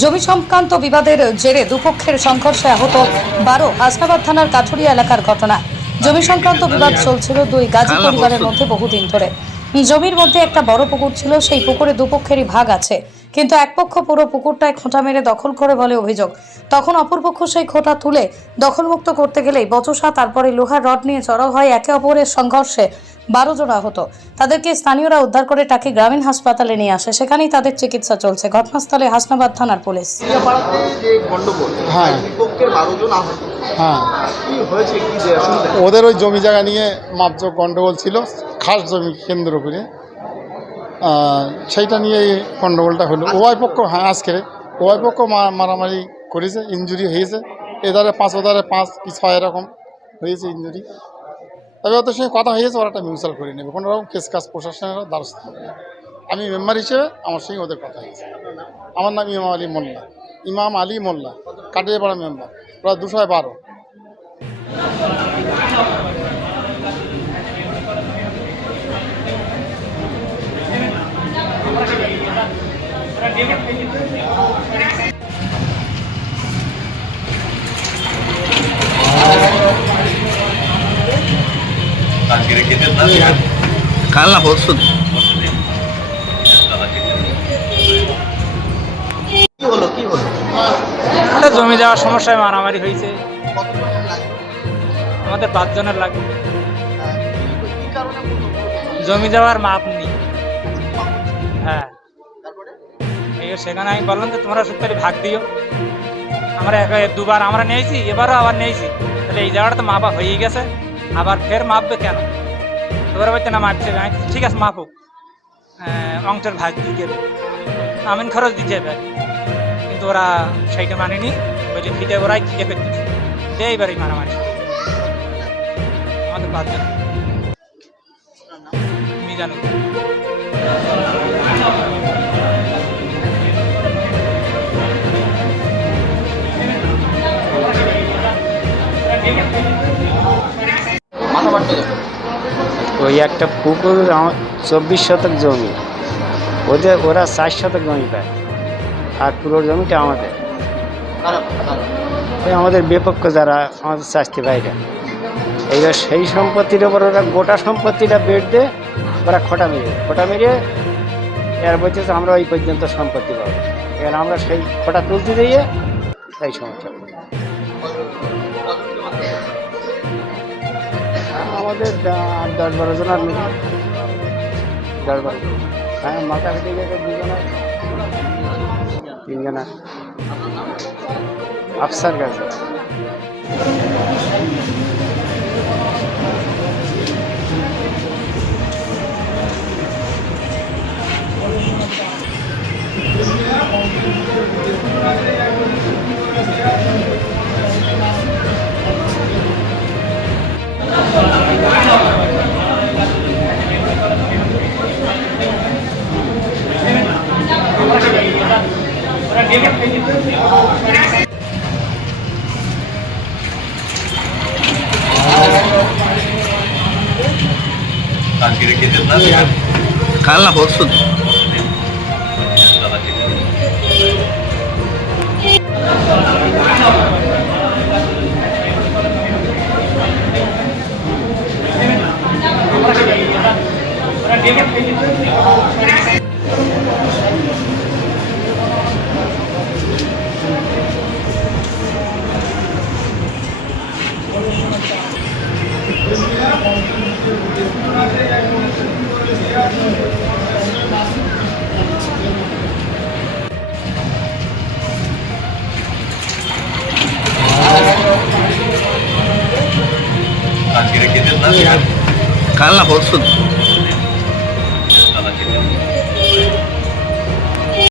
জমি সংক্রান্ত বিবাদের জেরে দুপক্ষের সংঘর্ষে আহত বারো হাসনাবাদ থানার কাঠুরিয়া এলাকার ঘটনা। জমি সংক্রান্ত বিবাদ চলছিল দুই গাজী পরিবারের মধ্যে বহুদিন ধরে। জমির মধ্যে একটা বড় পুকুর ছিল সেই পুকুরে দুপক্ষেরই ভাগ আছে। কিন্তু এক পক্ষ পুরো পুকুরটায় খোঁটা মেরে দখল করে বলে অভিযোগ। তখন অপরপক্ষ সেই খোঁটা তুলে দখলমুক্ত করতে গেলেই বচসা তারপরে লোহার রড নিয়ে চড়াও হয় একে অপরের সংঘর্ষে বারো জন আহত। তাদেরকে স্থানীয়রা উদ্ধার করে তাকে গ্রামীণ হাসপাতালে নিয়ে আসে। সেখানেই তাদের চিকিৎসা চলছে। ঘটনাস্থলে হাসনাবাদ থানার পুলিশ। গন্ডগোল হ্যাঁ। বিপক্ষের বারো জন আহত। হ্যাঁ। কি হয়েছে কি যে শুনতে ওদের ওই জমি জায়গা নিয়ে মাপজোক গণ্ডগোল ছিল খাস জমি কেন্দ্র করে। সেইটা নিয়ে এই গণ্ডগোলটা হলো। উভয় পক্ষ হ্যাঁ আজকের উভয় পক্ষ মারামারি করেছে ইঞ্জুরি হয়েছে। এধারে পাঁচ, ওধারে পাঁচ কি ছয় এরকম হয়েছে ইঞ্জুরি তবে ওদের সঙ্গে কথা হয়েছে, ওরা একটা মিউচুয়াল করে নেবে। কোনো রকম কেস কাজ প্রশাসনের দ্বারস্থ হবে। আমি মেম্বার হিসেবে আমার সঙ্গে ওদের কথা হয়েছে। আমার নাম ইমাম আলী মোল্লা। ইমাম আলী মোল্লা, কাটিয়াপাড়া মেম্বার ওরা দুশো বারো কাল না পরশু জমি যাওয়ার সমস্যায় মারামারি হয়েছে। আমাদের পাঁচজনের লাগে কি কারণে হলো? জমি যাওয়ার মাপ নেই। হ্যাঁ। সেখানে আমি বললাম যে তোমরা সত্যি ভাগ দিও। আমরা এক দুবার আমরা নিয়েছি এবারও আবার নিয়েছি। তাহলে এই জায়গাটা তো মাপা হয়ে গেছে। আবার ফের মাপবে কেন? এবার বলছে না আমি ঠিক আছে আহ, অংশের ভাগ দিয়ে দেবে। আমিন খরচ দিতে হবে। কিন্তু ওরা সেইটা মানেনি। বলছে ফিতে ওরাই ইয়ে করতে যে এইবারই মারামারি আমাদের পাঁচজন। মিজানুর। মাথা বাড়তে ওই একটা পুকুর আমার চব্বিশ শতক জমি। ওদের, ওরা চার শতক জমি পায়। আর পুরো জমিটা আমাদের। আমাদের বিপক্ষ যারা, আমাদের চাষতে বাইরে এইবার সেই সম্পত্তির ওপর ওরা গোটা সম্পত্তিটা বেড দিয়ে ওরা খোটা মেরে খোটা মেরে এর বলছে আমরা ওই পর্যন্ত সম্পত্তি পাবো। এবার আমরা সেই খোটা তুলতে দিয়ে এই সমস্যা। আমাদের দশ বারো আর মিলে। দশ বারো হ্যাঁ মাথা কেটে গেছে দুজনের তিনজনের আফসার কাছে কাল না পরশু কাল না পরশু